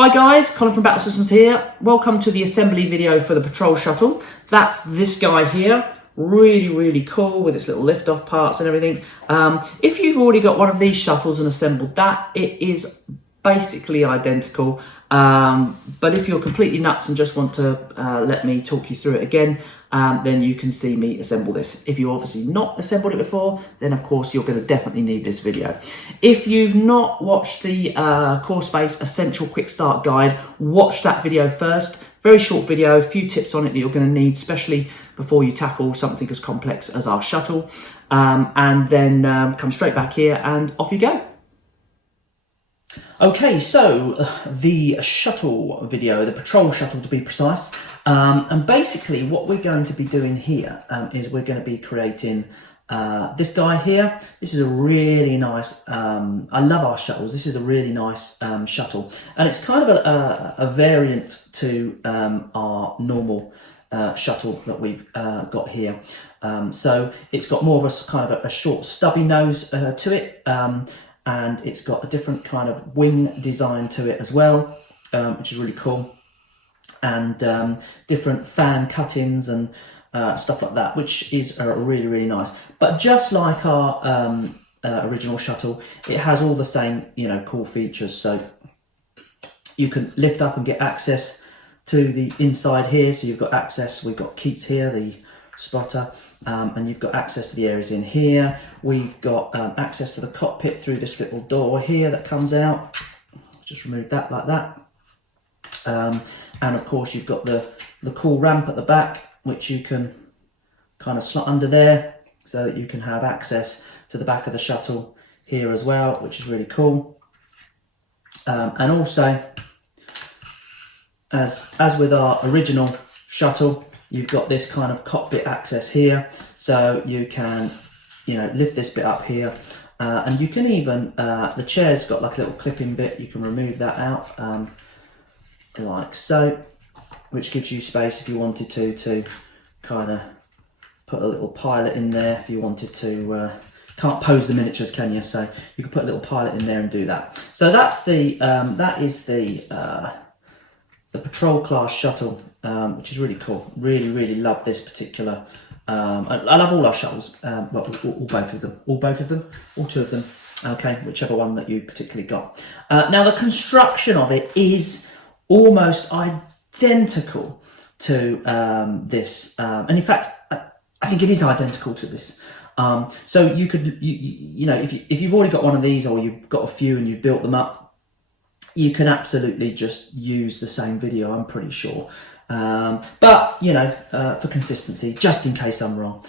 Hi guys, Colin from Patrol Systems here. Welcome to the assembly video for the Patrol Shuttle. That's this guy here. Really cool with its little lift-off parts and everything. If you've already got one of these shuttles and assembled that, it is basically identical. But if you're completely nuts and just want to let me talk you through it again, then you can see me assemble this. If you've obviously not assembled it before, then of course you're going to definitely need this video. If you've not watched the Core Space Essential Quick Start Guide, watch that video first. Very short video, a few tips on it that you're going to need, especially before you tackle something as complex as our shuttle. And then come straight back here and off you go. Okay, so the shuttle video, the Patrol Shuttle to be precise, and basically what we're going to be doing here is we're going to be creating this guy here. This is a really nice, I love our shuttles, this is a really nice shuttle, and it's kind of a variant to our normal shuttle that we've got here. So it's got more of a kind of a short stubby nose to it, and it's got a different kind of wing design to it as well, which is really cool, and different fan cut-ins and stuff like that, which is really nice. But just like our original shuttle, it has all the same, cool features. So you can lift up and get access to the inside here. So you've got access, we've got Keats here, the spotter, and you've got access to the areas in here. We've got access to the cockpit through this little door here that comes out. Just remove that like that. And of course you've got the cool ramp at the back, which you can kind of slot under there so that you can have access to the back of the shuttle here as well, which is really cool. And also, as with our original shuttle, you've got this kind of cockpit access here, so you can, lift this bit up here, and you can even, the chair's got like a little clipping bit, you can remove that out, like so, which gives you space if you wanted to kind of put a little pilot in there if you wanted to. Can't pose the miniatures, can you? So you can put a little pilot in there and do that. So that's that is the Patrol class shuttle, which is really cool. Really love this particular. I love all our shuttles, well, all both of them, all two of them. Okay, whichever one that you particularly got. Now the construction of it is almost identical to this, and in fact, I think it is identical to this. So you could, if you've already got one of these, or you've got a few and you've built them up, you can absolutely just use the same video, I'm pretty sure. But for consistency, just in case I'm wrong,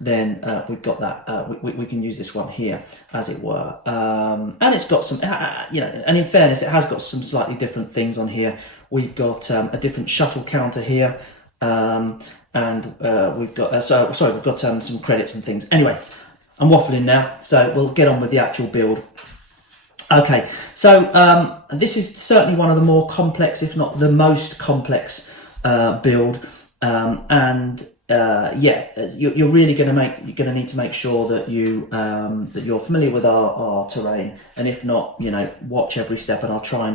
then we've got that. We can use this one here, as it were. And it's got some, and in fairness, it has got some slightly different things on here. We've got a different shuttle counter here, and we've got we've got some credits and things. Anyway, I'm waffling now, so we'll get on with the actual build. Okay, so this is certainly one of the more complex, if not the most complex build, and you're really going to need to make sure that you're familiar with our terrain, and if not, watch every step, and I'll try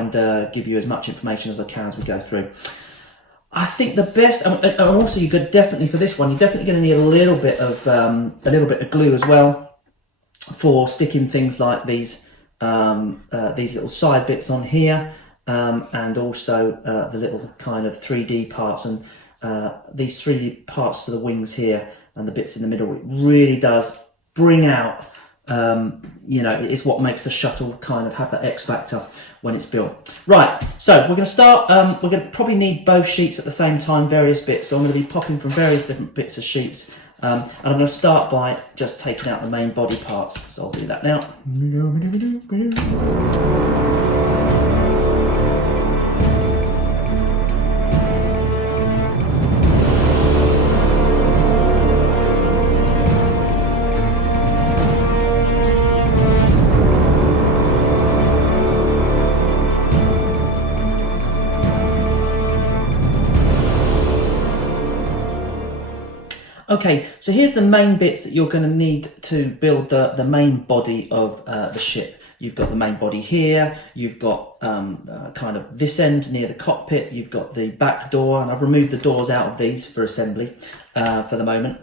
and give you as much information as I can as we go through. I think the best, and also you could definitely, for this one, you're definitely going to need a little bit of glue as well for sticking things like these little side bits on here, and also the little kind of 3D parts, and these 3D parts to the wings here and the bits in the middle. It really does bring out, it's what makes the shuttle kind of have that X factor when it's built. Right, so we're going to start, we're going to probably need both sheets at the same time, various bits, so I'm going to be popping from various different bits of sheets. And I'm going to start by just taking out the main body parts, so I'll do that now. Okay, so here's the main bits that you're going to need to build the main body of the ship. you've got the main body here, you've got kind of this end near the cockpit, you've got the back door, and I've removed the doors out of these for assembly for the moment.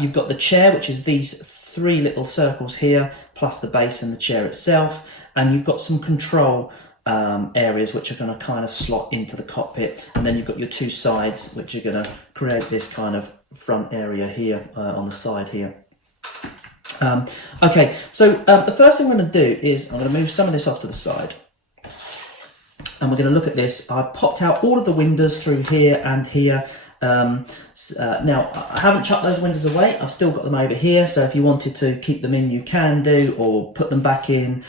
You've got the chair, which is these 3 little circles here, plus the base and the chair itself, and you've got some control areas which are going to kind of slot into the cockpit, and then you've got your 2 sides which are going to create this kind of front area here on the side here. Okay, so the first thing I'm going to do is I'm going to move some of this off to the side, and we're going to look at this. I've popped out all of the windows through here and here. Now, I haven't chucked those windows away, I've still got them over here, so if you wanted to keep them in you can do, or put them back in.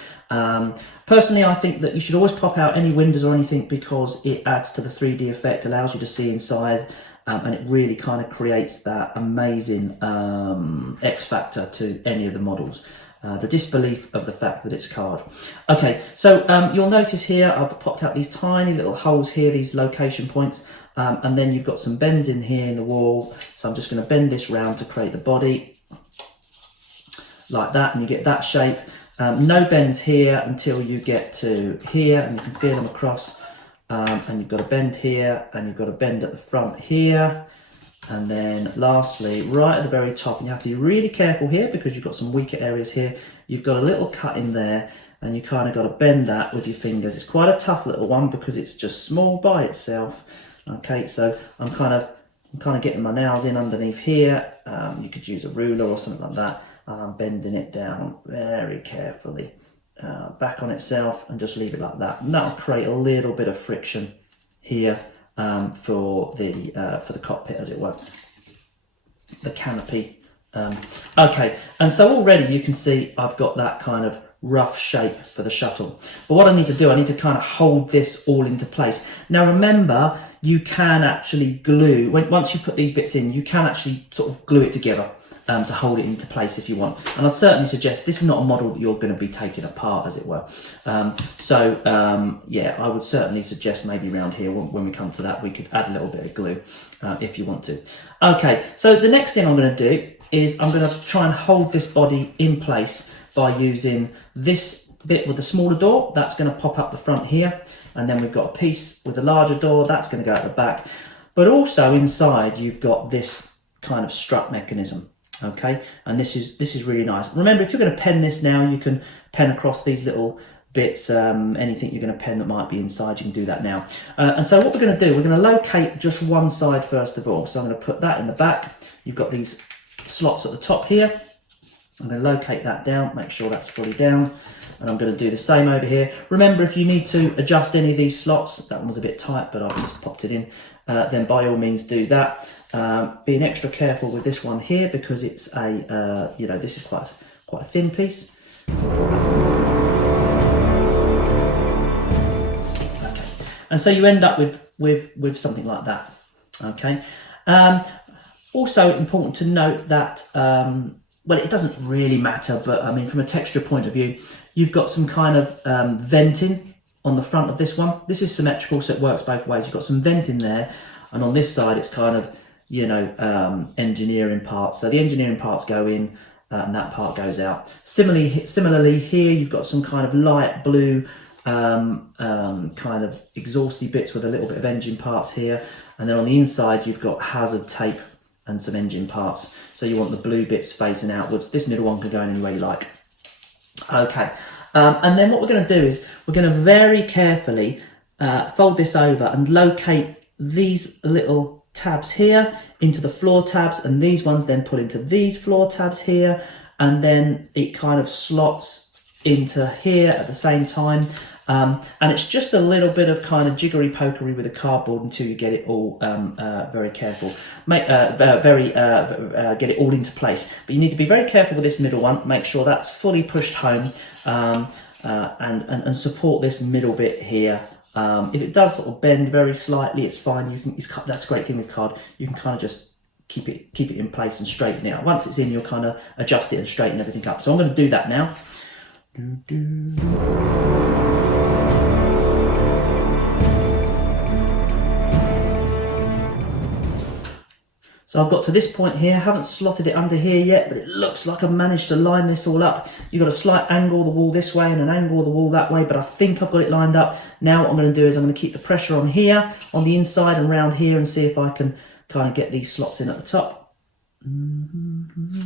Personally, I think that you should always pop out any windows or anything, because it adds to the 3D effect, allows you to see inside, and it really kind of creates that amazing X factor to any of the models. The disbelief of the fact that it's card. Okay, so you'll notice here I've popped out these tiny little holes here, these location points, and then you've got some bends in here in the wall, so I'm just going to bend this round to create the body like that, and you get that shape. No bends here until you get to here, and you can feel them across, and you've got a bend here, and you've got a bend at the front here, and then lastly right at the very top, and you have to be really careful here because you've got some weaker areas here, you've got a little cut in there, and you kind of got to bend that with your fingers. It's quite a tough little one because it's just small by itself. Okay, so I'm kind of getting my nails in underneath here. You could use a ruler or something like that, and I'm bending it down very carefully back on itself, and just leave it like that, and that'll create a little bit of friction here for the cockpit, as it were, the canopy. Okay, and so already you can see I've got that kind of rough shape for the shuttle. But what I need to do, I need to kind of hold this all into place. Now remember, you can actually glue, once you put these bits in, you can actually sort of glue it together to hold it into place if you want. And I'd certainly suggest, this is not a model that you're going to be taking apart, as it were. Yeah, I would certainly suggest maybe around here, when we come to that, we could add a little bit of glue if you want to. Okay, so the next thing I'm going to do is I'm going to try and hold this body in place by using this bit with the smaller door. That's going to pop up the front here, and then we've got a piece with a larger door that's going to go at the back. But also inside you've got this kind of strut mechanism. Okay, and this is really nice. Remember, if you're going to pen this now, you can pen across these little bits, anything you're going to pen that might be inside, you can do that now. And so what we're going to do, we're going to locate just one side first of all. So I'm going to put that in the back. You've got these slots at the top here. I'm going to locate that down, make sure that's fully down, and I'm going to do the same over here. Remember, if you need to adjust any of these slots, that one was a bit tight, but I've just popped it in, then by all means do that. Being extra careful with this one here, because it's a, you know, this is quite a thin piece. Okay, and so you end up with something like that. Okay. Also important to note that, well, it doesn't really matter, but I mean, from a texture point of view, you've got some kind of venting on the front of this one. This is symmetrical, so it works both ways. You've got some venting there, and on this side, it's kind of, you know, engineering parts. So the engineering parts go in, and that part goes out. Similarly here, you've got some kind of light blue kind of exhausty bits with a little bit of engine parts here, and then on the inside, you've got hazard tape and some engine parts. So you want the blue bits facing outwards. This middle one can go in any way you like. Okay, and then what we're going to do is we're going to very carefully fold this over and locate these little tabs here into the floor tabs, and these ones then put into these floor tabs here, and then it kind of slots into here at the same time. And it's just a little bit of kind of jiggery pokery with the cardboard until you get it all very careful. Get it all into place. But you need to be very careful with this middle one. Make sure that's fully pushed home, and support this middle bit here. If it does sort of bend very slightly, it's fine. You can. That's a great thing with card. You can kind of just keep it in place and straighten it out. Once it's in, you'll kind of adjust it and straighten everything up. So I'm going to do that now. So I've got to this point here, haven't slotted it under here yet, but it looks like I've managed to line this all up. You've got a slight angle of the wall this way and an angle of the wall that way, but I think I've got it lined up. Now what I'm going to do is I'm going to keep the pressure on here, on the inside and round here, and see if I can kind of get these slots in at the top. And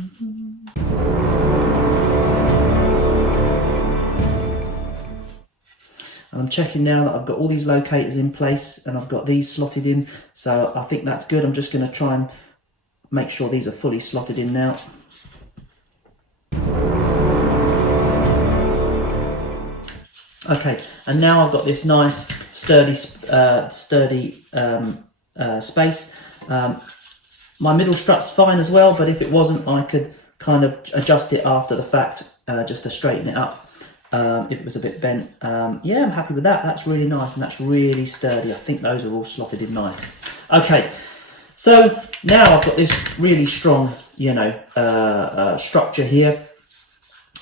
I'm checking now that I've got all these locators in place and I've got these slotted in, so I think that's good. I'm just going to try and make sure these are fully slotted in now. Okay, and now I've got this nice sturdy space. My middle strut's fine as well, but if it wasn't, I could kind of adjust it after the fact, just to straighten it up. If it was a bit bent. Yeah, I'm happy with that. That's really nice and that's really sturdy. I think those are all slotted in nice. Okay, so now I've got this really strong, structure here.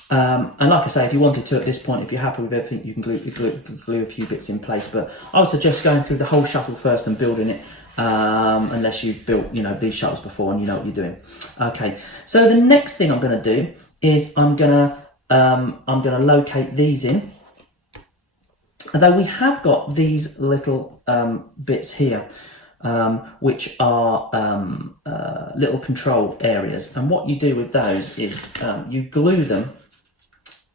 And like I say, if you wanted to at this point, if you're happy with everything, you can glue a few bits in place. But I would suggest going through the whole shuttle first and building it, unless you've built, these shuttles before and you know what you're doing. Okay, so the next thing I'm going to do is I'm going to locate these in. Although we have got these little bits here, which are little control areas. And what you do with those is you glue them,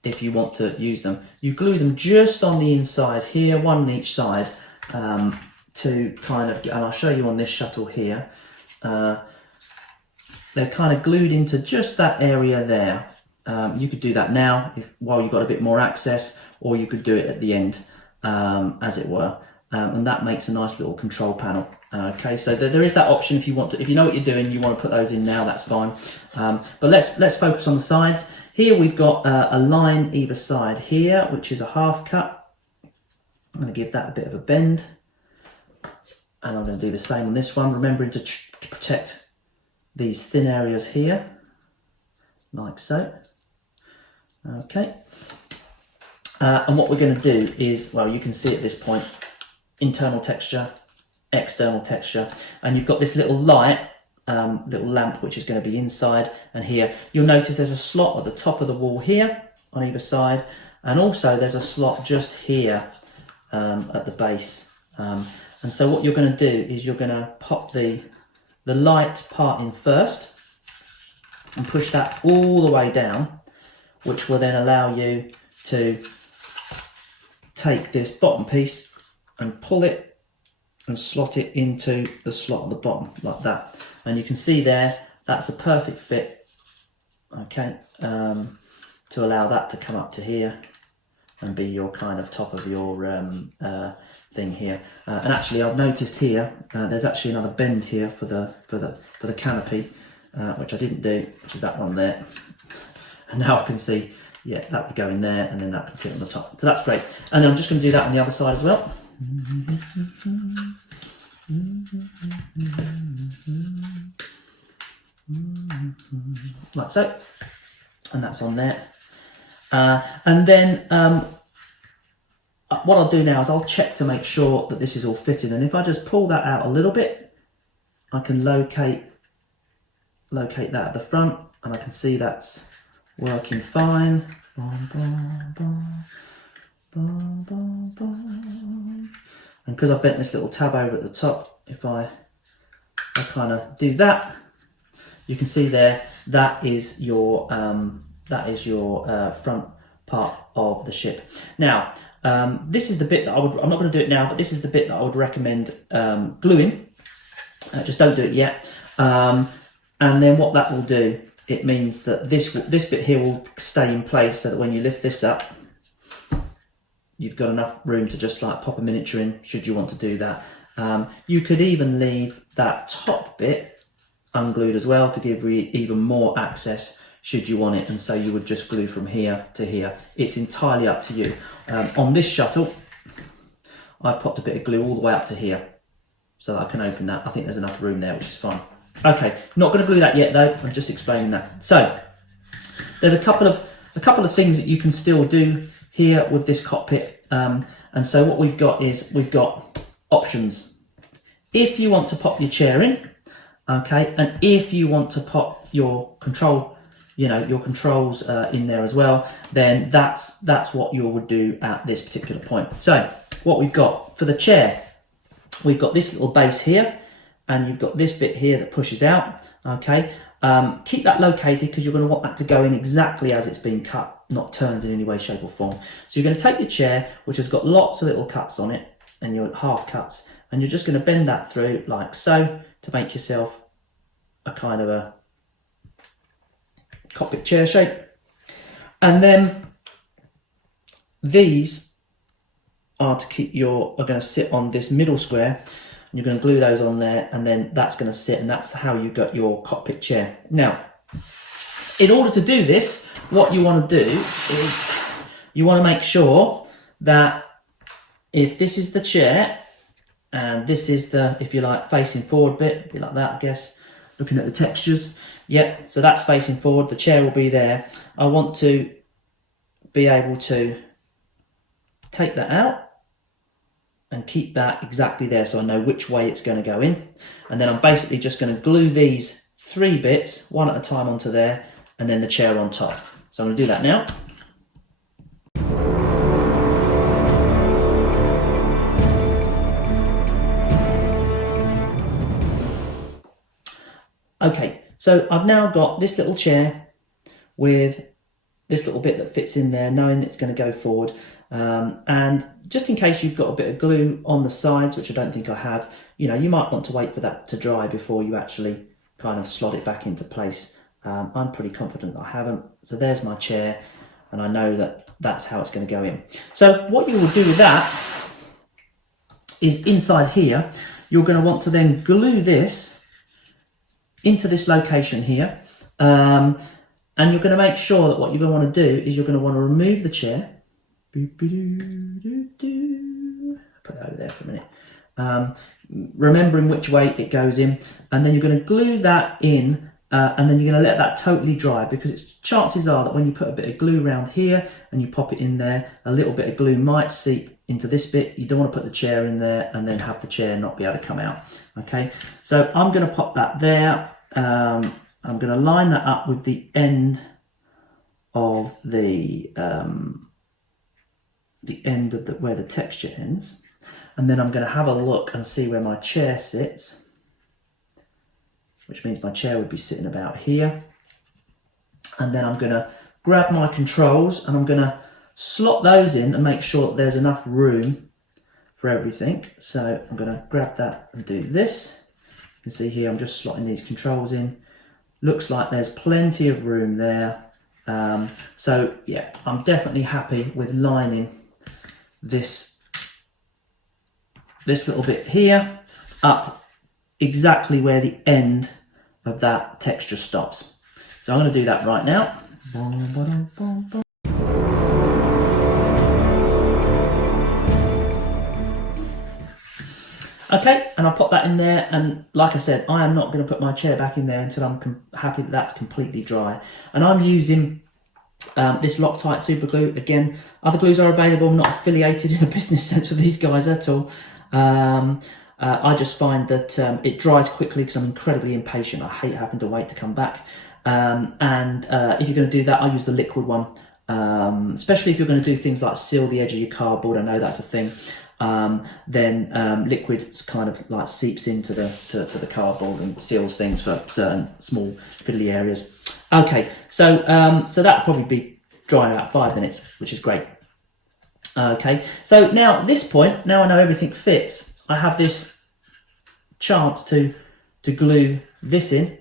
if you want to use them. You glue them just on the inside here, one on each side, to kind of, and I'll show you on this shuttle here, they're kind of glued into just that area there. You could do that now while you've got a bit more access, or you could do it at the end, as it were, and that makes a nice little control panel. Okay, so there is that option if you want to. If you know what you're doing, you want to put those in now, that's fine. But let's focus on the sides. Here we've got a line either side here, which is a half cut. I'm going to give that a bit of a bend, and I'm going to do the same on this one, remembering to protect these thin areas here, like so. Okay, and what we're going to do is, well, you can see at this point, internal texture, external texture, and you've got this little light, little lamp, which is going to be inside and here. You'll notice there's a slot at the top of the wall here on either side, and also there's a slot just here at the base. And so what you're going to do is you're going to pop the light part in first and push that all the way down, which will then allow you to take this bottom piece and pull it and slot it into the slot at the bottom, like that. And you can see there, that's a perfect fit, okay, to allow that to come up to here and be your kind of top of your thing here. And actually, I've noticed here, there's actually another bend here for the canopy, which I didn't do, which is that one there. And now I can see, yeah, that would go in there and then that could fit on the top. So that's great. And then I'm just going to do that on the other side as well. Like so. And that's on there. And then what I'll do now is I'll check to make sure that this is all fitted. And if I just pull that out a little bit, I can locate that at the front, and I can see that's working fine. And because I've bent this little tab over at the top, if I kind of do that, you can see there, that is your front part of the ship. Now, this is the bit that I'm not going to do it now, but this is the bit that I would recommend gluing. Just don't do it yet. And then what that will do, it means that this bit here will stay in place, so that when you lift this up, you've got enough room to just like pop a miniature in, should you want to do that. You could even leave that top bit unglued as well to give even more access should you want it, and so you would just glue from here to here. It's entirely up to you. On this shuttle, I popped a bit of glue all the way up to here, so that I can open that. I think there's enough room there, which is fine. Okay, not going to glue that yet though, I'm just explaining that. So, there's a couple of things that you can still do here with this cockpit. And so what we've got is, we've got options. If you want to pop your chair in, Okay, and if you want to pop your control, your controls in there as well, then that's what you would do at this particular point. So what we've got for the chair, we've got this little base here, and you've got this bit here that pushes out. Okay, keep that located because you're going to want that to go in exactly as it's been cut, not turned in any way, shape or form. So you're going to take your chair, which has got lots of little cuts on it, and your half cuts, and you're just going to bend that through like so to make yourself a kind of a cockpit chair shape. And then these are going to sit on this middle square, and you're going to glue those on there, and then that's going to sit, and that's how you got your cockpit chair. Now, in order to do this, what you want to do is you want to make sure that if this is the chair and this is the, if you like, facing forward bit, be like that, I guess, looking at the textures. Yeah, so that's facing forward, the chair will be there. I want to be able to take that out and keep that exactly there so I know which way it's going to go in. And then I'm basically just going to glue these 3 bits, one at a time, onto there, and then the chair on top. So I'm going to do that now. Okay, so I've now got this little chair with this little bit that fits in there, knowing it's going to go forward. And just in case you've got a bit of glue on the sides, which I don't think I have, you might want to wait for that to dry before you actually kind of slot it back into place. I'm pretty confident I haven't. So there's my chair, and I know that that's how it's going to go in. So what you will do with that is inside here, you're going to want to then glue this into this location here, and you're going to make sure that what you're going to want to do is you're going to want to remove the chair. Put that over there for a minute. Remembering which way it goes in, and then you're going to glue that in, and then you're going to let that totally dry, because chances are that when you put a bit of glue around here and you pop it in there, a little bit of glue might seep into this bit. You don't want to put the chair in there and then have the chair not be able to come out. Okay, so I'm going to pop that there. I'm going to line that up with the end of where the texture ends, and then I'm going to have a look and see where my chair sits, which means my chair would be sitting about here. And then I'm going to grab my controls and I'm going to slot those in and make sure that there's enough room for everything. So I'm going to grab that and do this. You can see here I'm just slotting these controls in. Looks like there's plenty of room there. So yeah, I'm definitely happy with lining this little bit here up exactly where the end of that texture stops. So I'm going to do that right now. Okay, and I'll pop that in there, and like I said, I am not going to put my chair back in there until I'm happy that that's completely dry. And I'm using this Loctite super glue. Again, other glues are available. I'm not affiliated in a business sense with these guys at all. I just find that it dries quickly because I'm incredibly impatient. I hate having to wait to come back. If you're going to do that, I use the liquid one, especially if you're going to do things like seal the edge of your cardboard. I know that's a thing. Then liquid kind of like seeps into the cardboard and seals things for certain small fiddly areas. Okay, so that'll probably be dry in about 5 minutes, which is great. Okay, so now at this point, now I know everything fits, I have this chance to glue this in.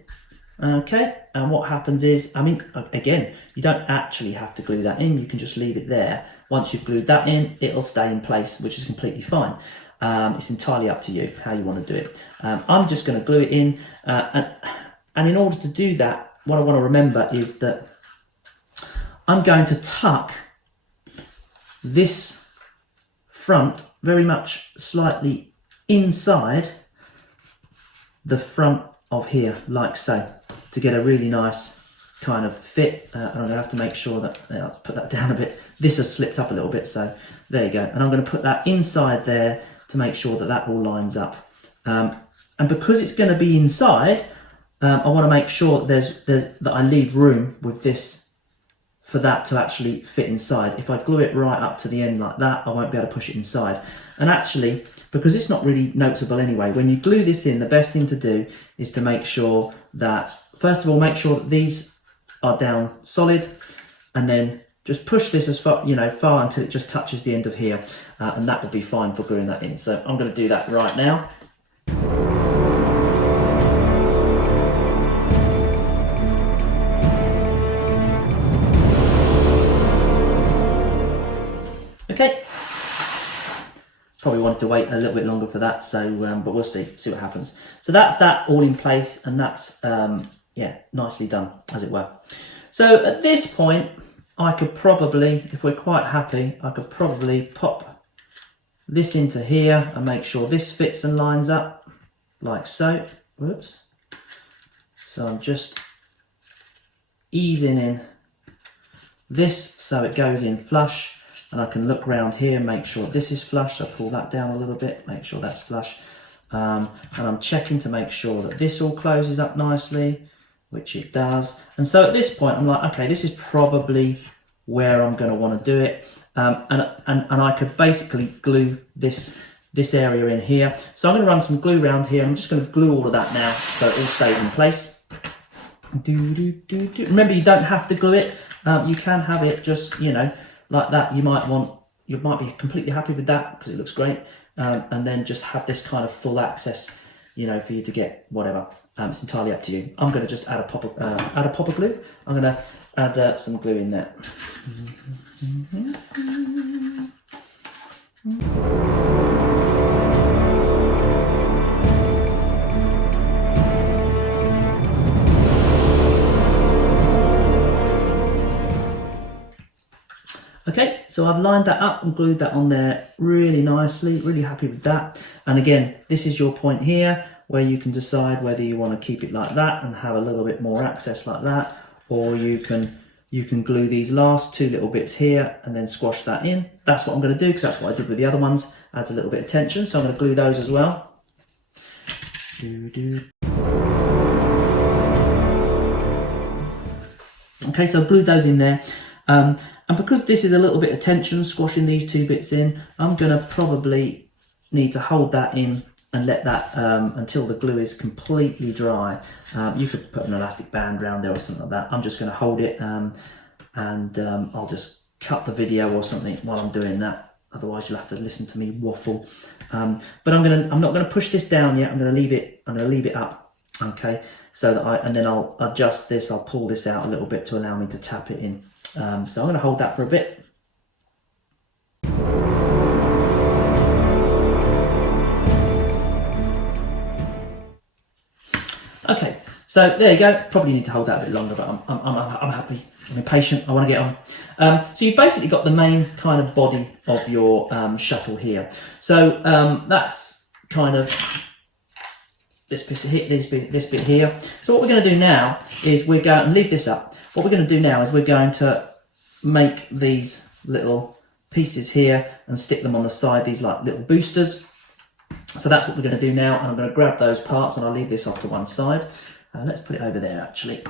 Okay, and what happens is, I mean, again, you don't actually have to glue that in, you can just leave it there. Once you've glued that in, it'll stay in place, which is completely fine. It's entirely up to you how you want to do it. I'm just going to glue it in, and in order to do that, what I want to remember is that I'm going to tuck this front very much slightly inside the front of here, like so, to get a really nice kind of fit. And I'm going to have to make sure that, I'll put that down a bit. This has slipped up a little bit, so there you go. And I'm going to put that inside there to make sure that that all lines up. And because it's going to be inside, I want to make sure that I leave room with this for that to actually fit inside. If I glue it right up to the end like that, I won't be able to push it inside. And actually, because it's not really noticeable anyway, when you glue this in, the best thing to do is to make sure that, first of all, make sure that these are down solid, and then just push this as far, far until it just touches the end of here, and that will be fine for gluing that in. So I'm going to do that right now. Okay, probably wanted to wait a little bit longer for that, so but we'll see what happens. So that's that all in place, and that's yeah, nicely done, as it were. So at this point, I could probably, if we're quite happy, I could probably pop this into here and make sure this fits and lines up like so. Whoops. So I'm just easing in this so it goes in flush. And I can look around here and make sure this is flush. I pull that down a little bit, make sure that's flush. And I'm checking to make sure that this all closes up nicely, which it does. And so at this point, I'm like, okay, this is probably where I'm going to want to do it. And I could basically glue this area in here. So I'm going to run some glue around here. I'm just going to glue all of that now so it all stays in place. Remember, you don't have to glue it. You can have it just, like that. You might be completely happy with that because it looks great, and then just have this kind of full access, for you to get whatever. It's entirely up to you. I'm going to just add a pop of glue. I'm going to add some glue in there. Okay, so I've lined that up and glued that on there really nicely, really happy with that. And again, this is your point here where you can decide whether you want to keep it like that and have a little bit more access like that, or you can glue these last two little bits here and then squash that in. That's what I'm going to do because that's what I did with the other ones, adds a little bit of tension. So I'm going to glue those as well. Okay, so I've glued those in there. And because this is a little bit of tension, squashing these two bits in, I'm going to probably need to hold that in and let that until the glue is completely dry. You could put an elastic band around there or something like that. I'm just going to hold it and I'll just cut the video or something while I'm doing that. Otherwise, you'll have to listen to me waffle. But I'm not going to push this down yet. I'm going to leave it up. Okay, so that and then I'll adjust this. I'll pull this out a little bit to allow me to tap it in. So I'm going to hold that for a bit. Okay, so there you go. Probably need to hold that a bit longer, but I'm happy. I'm impatient. I want to get on. So you've basically got the main kind of body of your shuttle here. So that's kind of this bit here. So what we're going to do now is we're going to leave this up. What we're going to do now is we're going to make these little pieces here and stick them on the side, these like little boosters. So that's what we're going to do now, and I'm going to grab those parts and I'll leave this off to one side. Let's put it over there actually.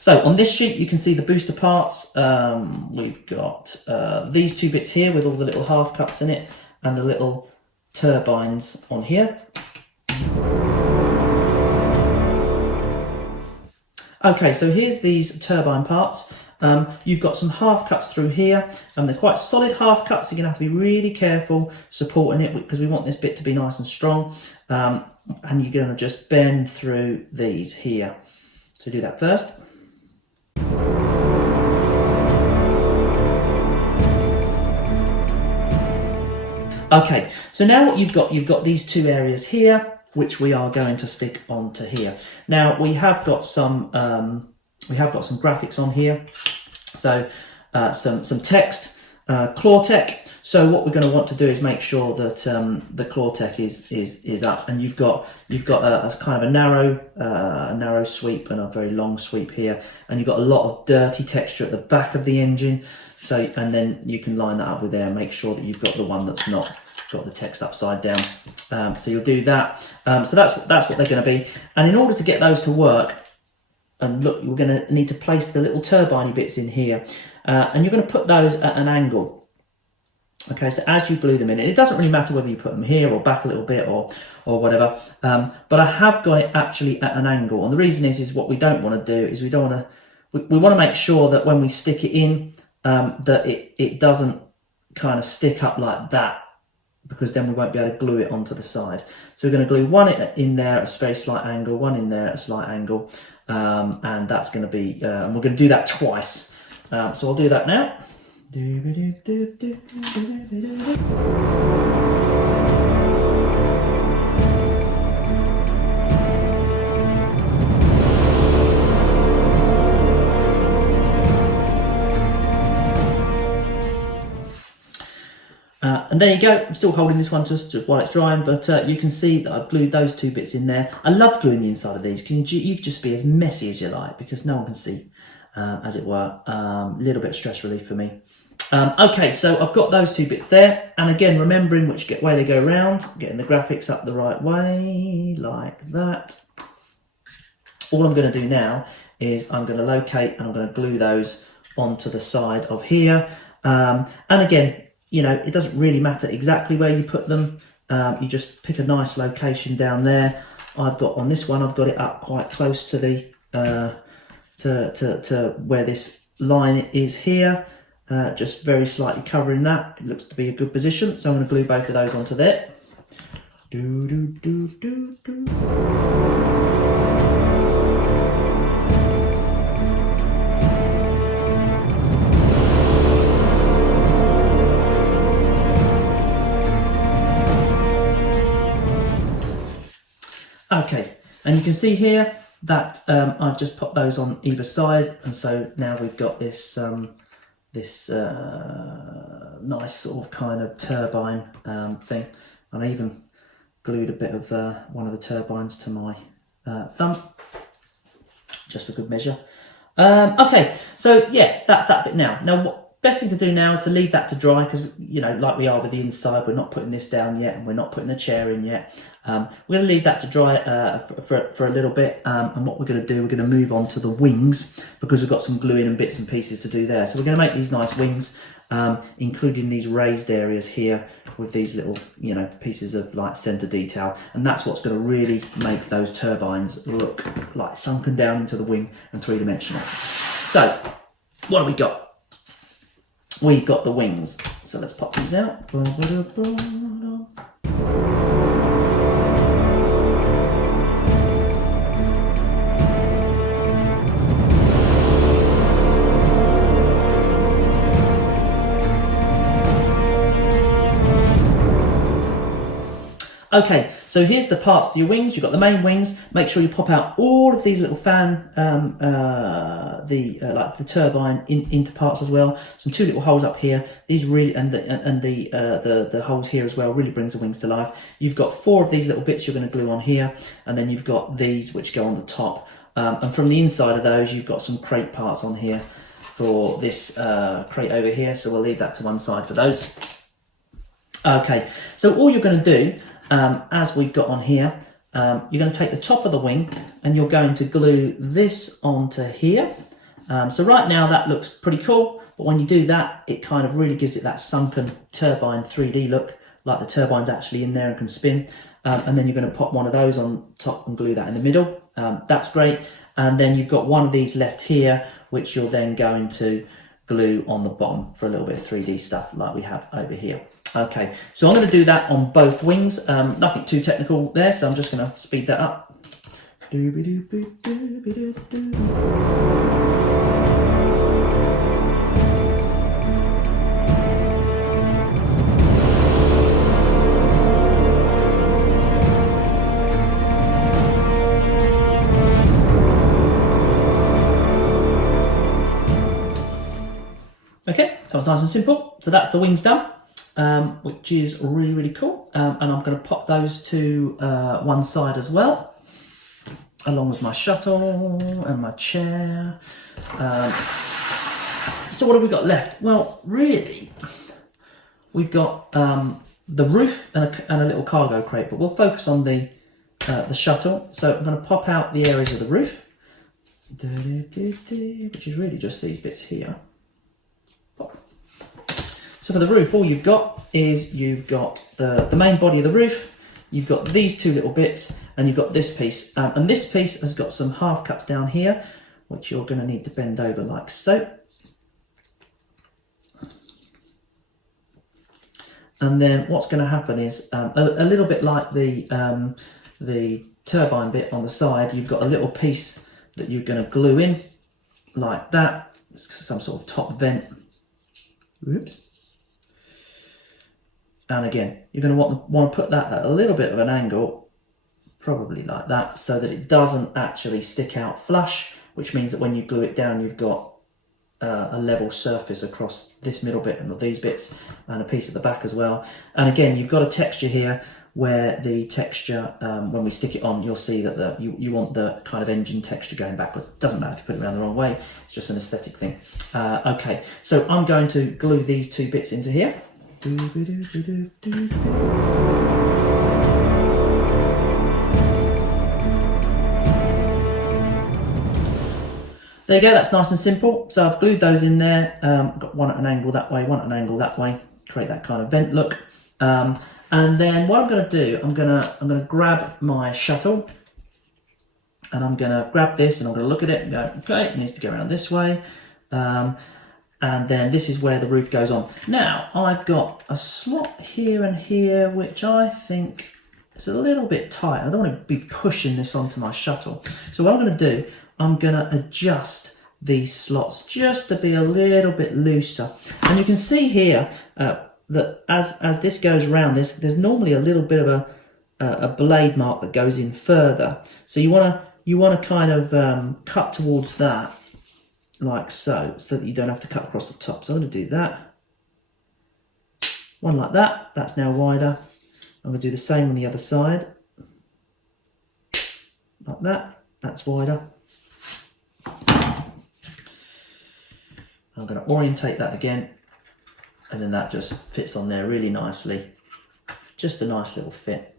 So on this sheet you can see the booster parts. We've got these two bits here with all the little half cuts in it and the little turbines on here. Okay, so here's these turbine parts. You've got some half cuts through here, and they're quite solid half cuts. So you're going to have to be really careful supporting it because we want this bit to be nice and strong. And you're going to just bend through these here. So do that first. Okay, so now what you've got these two areas here, which we are going to stick onto here. Now we have got some graphics on here, so some text, Clawtech. So what we're going to want to do is make sure that the claw tech is up, and you've got a kind of a narrow sweep and a very long sweep here, and you've got a lot of dirty texture at the back of the engine. So, and then you can line that up with there and make sure that you've got the one that's not got the text upside down. So you'll do that. So that's what they're going to be. And in order to get those to work, and look, you're going to need to place the little turbine bits in here, and you're going to put those at an angle. Okay, so as you glue them in, it doesn't really matter whether you put them here or back a little bit or whatever, but I have got it actually at an angle, and the reason is what we don't want to do is we want to make sure that when we stick it in, that it doesn't kind of stick up like that, because then we won't be able to glue it onto the side. So we're going to glue one in there at a very slight angle, one in there at a slight angle, and that's going to be, and we're going to do that twice. So I'll do that now. And there you go. I'm still holding this one just while it's drying, but you can see that I've glued those two bits in there. I love gluing the inside of these. You can just be as messy as you like, because no one can see, as it were. A little bit of stress relief for me. Okay, so I've got those two bits there, and again, remembering which way they go round, getting the graphics up the right way, like that. All I'm going to do now is I'm going to locate and I'm going to glue those onto the side of here. And again, you know, it doesn't really matter exactly where you put them. You just pick a nice location down there. I've got on this one, I've got it up quite close to the to where this line is here. Just very slightly covering that. It looks to be a good position. So I'm going to glue both of those onto there. Okay, and you can see here that I've just put those on either side, and so now we've got this nice sort of kind of turbine thing. And I even glued a bit of one of the turbines to my thumb, just for good measure. Okay, so yeah, that's that bit now. Now, what best thing to do now is to leave that to dry, because, you know, like we are with the inside, we're not putting this down yet, and we're not putting the chair in yet. We're going to leave that to dry for a little bit, and what we're going to do, we're going to move on to the wings, because we've got some gluing and bits and pieces to do there. So we're going to make these nice wings, including these raised areas here with these little, you know, pieces of like center detail, and that's what's going to really make those turbines look like sunken down into the wing and three-dimensional. So what have we got? We've got the wings, so let's pop these out. Okay, so here's the parts to your wings. You've got the main wings. Make sure you pop out all of these little fan, like the turbine into parts as well. Some two little holes up here. These really, and the holes here as well, really brings the wings to life. You've got 4 of these little bits you're going to glue on here, and then you've got these which go on the top. And from the inside of those, you've got some crate parts on here for this crate over here. So we'll leave that to one side for those. Okay, so all you're going to do, as we've got on here, you're going to take the top of the wing and you're going to glue this onto here. So right now that looks pretty cool, but when you do that, it kind of really gives it that sunken turbine 3D look, like the turbine's actually in there and can spin. And then you're going to pop one of those on top and glue that in the middle. That's great. And then you've got one of these left here, which you're then going to glue on the bottom for a little bit of 3D stuff like we have over here. Okay, so I'm going to do that on both wings. Nothing too technical there, so I'm just going to speed that up. Okay, that was nice and simple. So that's the wings done. which is really, really cool. And I'm going to pop those to one side as well, along with my shuttle and my chair. So what have we got left? Well, really, we've got the roof and a little cargo crate, but we'll focus on the shuttle. So I'm going to pop out the areas of the roof, which is really just these bits here. Pop. So for the roof, all you've got is you've got the main body of the roof, you've got these two little bits, and you've got this piece. And this piece has got some half cuts down here, which you're going to need to bend over like so. And then what's going to happen is a little bit like the turbine bit on the side, you've got a little piece that you're going to glue in like that. It's some sort of top vent. Whoops. And again, you're going to want to put that at a little bit of an angle, probably like that, so that it doesn't actually stick out flush, which means that when you glue it down, you've got a level surface across this middle bit and these bits, and a piece at the back as well. And again, you've got a texture here where the texture, when we stick it on, you'll see that you want the kind of engine texture going backwards. It doesn't matter if you put it around the wrong way, it's just an aesthetic thing. Okay, so I'm going to glue these two bits into here. There you go, that's nice and simple. So I've glued those in there, got one at an angle that way, one at an angle that way, create that kind of vent look. And then what I'm going to do, I'm going to grab my shuttle, and I'm going to grab this, and I'm going to look at it and go, okay, it needs to go around this way. And then this is where the roof goes on. Now, I've got a slot here and here, which I think is a little bit tight. I don't want to be pushing this onto my shuttle. So what I'm going to do, I'm going to adjust these slots just to be a little bit looser. And you can see here that as this goes round, there's normally a little bit of a blade mark that goes in further. So you want to kind of cut towards that, like so that you don't have to cut across the top. So I'm going to do that. One like that. That's now wider. I'm going to do the same on the other side. Like that. That's wider. I'm going to orientate that again, and then that just fits on there really nicely. Just a nice little fit.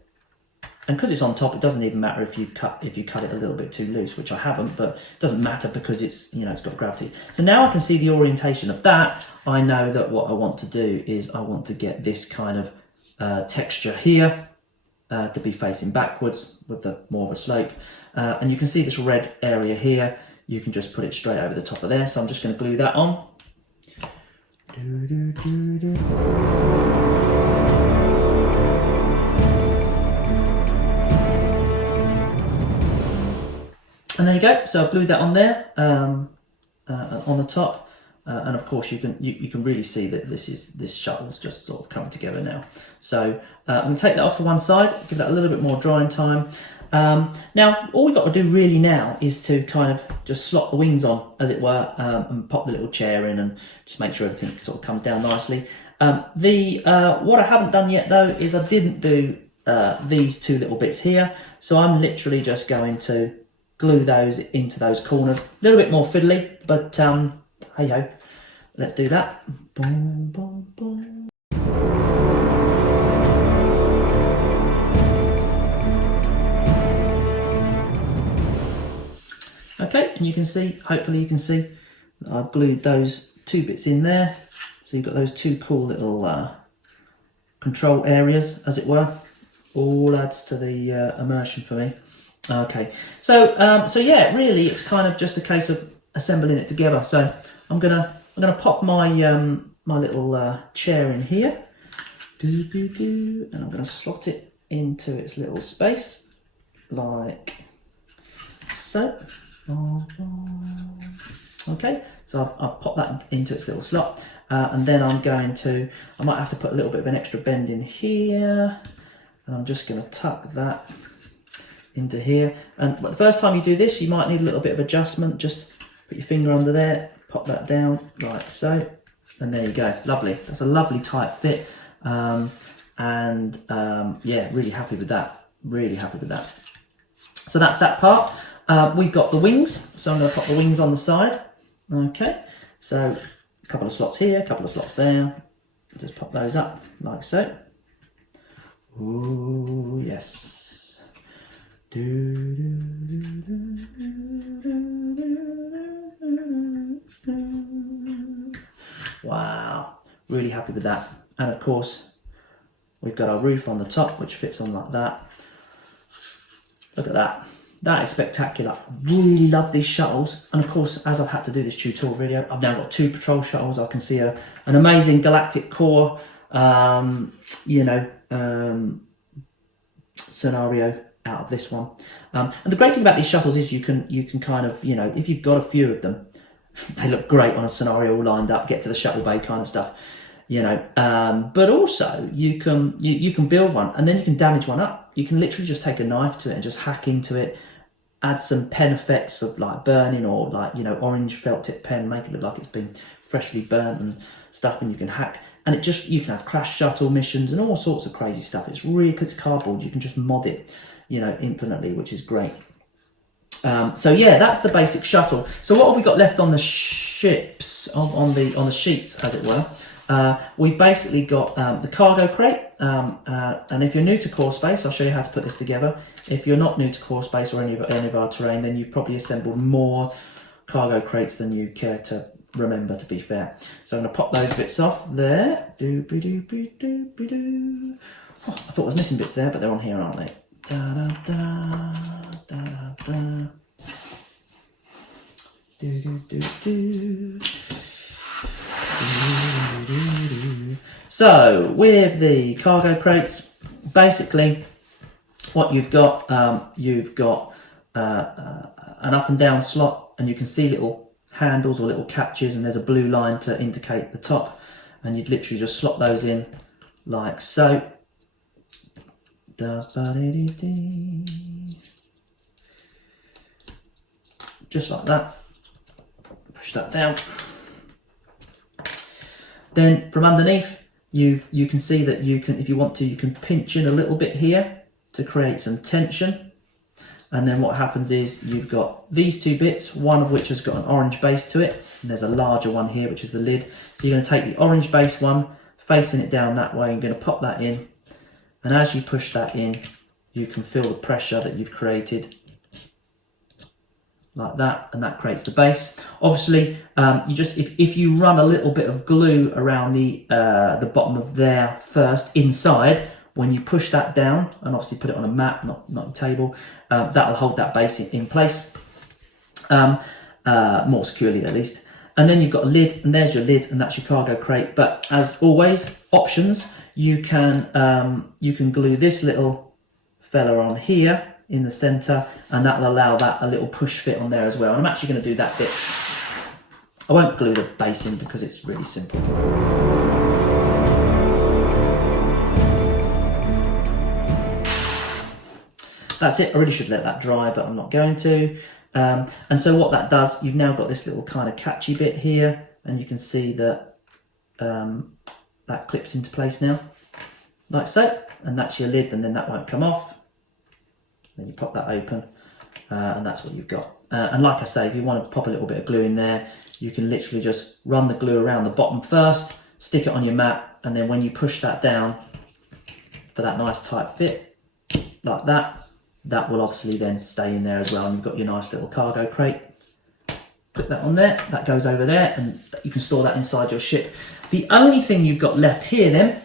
And because it's on top, it doesn't even matter if you cut it a little bit too loose, which I haven't, but it doesn't matter because it's got gravity. So now I can see the orientation of that. I know that what I want to do is I want to get this kind of texture here to be facing backwards with the more of a slope. And you can see this red area here. You can just put it straight over the top of there. So I'm just going to glue that on. And there you go. So I've glued that on there, on the top, and of course you can really see that this shuttle's just sort of coming together now. So I'm going to take that off to one side, give that a little bit more drying time. Now all we've got to do really now is to kind of just slot the wings on, as it were, and pop the little chair in and just make sure everything sort of comes down nicely. What I haven't done yet though is I didn't do these two little bits here, so I'm literally just going to glue those into those corners. A little bit more fiddly, but hey ho, let's do that. Boom, boom, boom. Okay, and you can see, hopefully you can see, that I've glued those two bits in there. So you've got those two cool little control areas, as it were. All adds to the immersion for me. Okay, so yeah, really, it's kind of just a case of assembling it together. So I'm gonna pop my my little chair in here, and I'm gonna slot it into its little space, like so. Okay, so I'll pop that into its little slot, and then I might have to put a little bit of an extra bend in here, and I'm just going to tuck that into here. And the first time you do this, you might need a little bit of adjustment. Just put your finger under there, pop that down like so, and there you go. Lovely. That's a lovely tight fit. Yeah, really happy with that. Really happy with that. So that's that part. We've got the wings, so I'm going to pop the wings on the side. Okay, so a couple of slots here, a couple of slots there. Just pop those up like so. Ooh, yes. Wow, really happy with that. And of course, we've got our roof on the top, which fits on like that. Look at that. That is spectacular. Really love these shuttles. And of course, as I've had to do this tutorial video, I've now got 2 patrol shuttles. I can see an amazing galactic core, scenario out of this one. And the great thing about these shuttles is you can kind of, if you've got a few of them, they look great on a scenario all lined up, get to the shuttle bay kind of stuff, but also you can build one and then you can damage one up. You can literally just take a knife to it and just hack into it, add some pen effects of like burning or like, orange felt tip pen, make it look like it's been freshly burnt and stuff, and you can hack. And you can have crash shuttle missions and all sorts of crazy stuff. It's really, because it's cardboard, you can just mod it, infinitely, which is great. So yeah, that's the basic shuttle. So what have we got left on the ships, on the sheets, as it were? We've basically got the cargo crate, and if you're new to Core Space, I'll show you how to put this together. If you're not new to Core Space or any of our terrain, then you've probably assembled more cargo crates than you care to remember, to be fair. So I'm going to pop those bits off there. Oh, I thought I was missing bits there, but they're on here, aren't they? So with the cargo crates, basically what you've got an up and down slot, and you can see little handles or little catches, and there's a blue line to indicate the top, and you'd literally just slot those in like so. Just like that. Push that down. Then from underneath, you can see that you can, if you want to, you can pinch in a little bit here to create some tension. And then what happens is you've got these 2 bits, one of which has got an orange base to it, and there's a larger one here, which is the lid. So you're going to take the orange base one, facing it down that way, and going to pop that in. And as you push that in, you can feel the pressure that you've created, like that, and that creates the base. Obviously, if you run a little bit of glue around the bottom of there first, inside, when you push that down, and obviously put it on a mat, not a table, that'll hold that base in place, more securely at least. And then you've got a lid, and there's your lid, and that's your cargo crate. But as always, options, you can glue this little fella on here in the center, and that'll allow that a little push fit on there as well. And I'm actually going to do that bit. I won't glue the base in because it's really simple. That's it. I really should let that dry, but I'm not going to. And so what that does, you've now got this little kind of catchy bit here, and you can see that that clips into place now, like so. And that's your lid, and then that won't come off. Then you pop that open, and that's what you've got. And like I say, if you want to pop a little bit of glue in there, you can literally just run the glue around the bottom first, stick it on your mat, and then when you push that down for that nice tight fit, like that, that will obviously then stay in there as well, and you've got your nice little cargo crate. Put that on there, that goes over there, and you can store that inside your ship. The only thing you've got left here then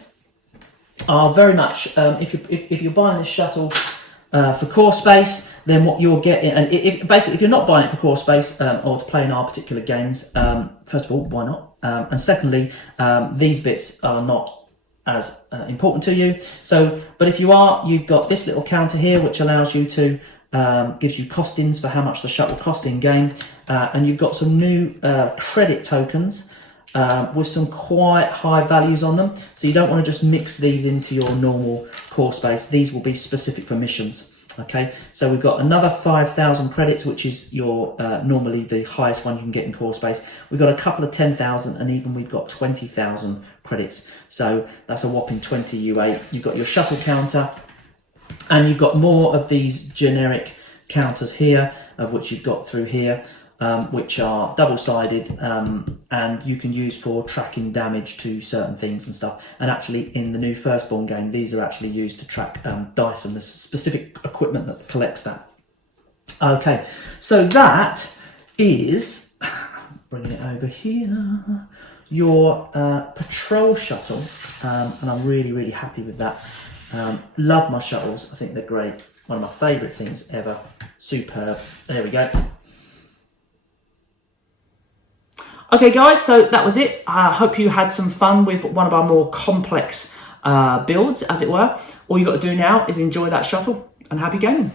are very much, if you're buying this shuttle for Core Space, then what you're getting, and if you're not buying it for Core Space or to play in our particular games, first of all, why not? And secondly, these bits are not as important to you. So, but if you are, you've got this little counter here which allows you to gives you costings for how much the shuttle costs in game, and you've got some new credit tokens with some quite high values on them. So you don't want to just mix these into your normal Core Space. These will be specific for missions. Okay, so we've got another 5,000 credits, which is your normally the highest one you can get in core space. We've got a couple of 10,000, and even we've got 20,000 credits. So that's a whopping 20 UA. You've got your shuttle counter, and you've got more of these generic counters here, of which you've got through here, which are double-sided, and you can use for tracking damage to certain things and stuff. And actually, in the new Firstborn game, these are actually used to track dice, and there's specific equipment that collects that. Okay, so that is, bringing it over here, your Patrol Shuttle, and I'm really, really happy with that. Love my shuttles. I think they're great. One of my favourite things ever. Superb. There we go. Okay guys, so that was it. I hope you had some fun with one of our more complex builds, as it were. All you've got to do now is enjoy that shuttle, and happy gaming.